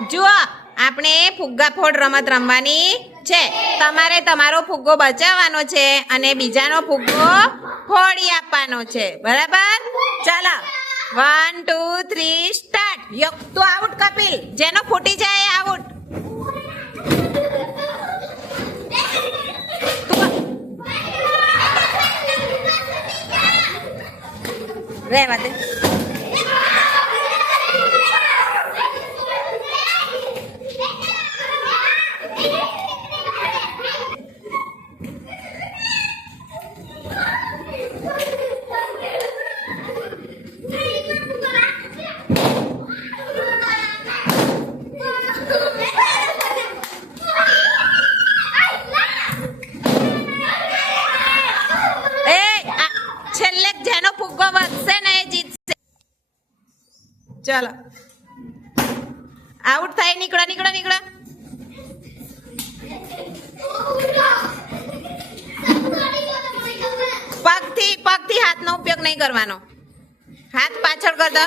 જુઓ આપણે ફુગ્ગા ફોડ રમત રમવાની છે. તમારે તમારો ફુગ્ગો બચાવવાનો છે અને બીજાનો ફુગ્ગો ફોડી આપવાનો છે. બરાબર? ચાલો 1 2 3 સ્ટાર્ટ. તો આઉટ કપિલ. જેનો ફૂટી જાય આઉટ. રહેવા દે. છેલ્લે જેનો ફુગ્ગો વધશે ને એ જીતશે. ચાલો આઉટ થાય. નીકળો નીકળો નીકળો. પગથી હાથનો ઉપયોગ નહીં કરવાનો. હાથ પાછળ કર દો.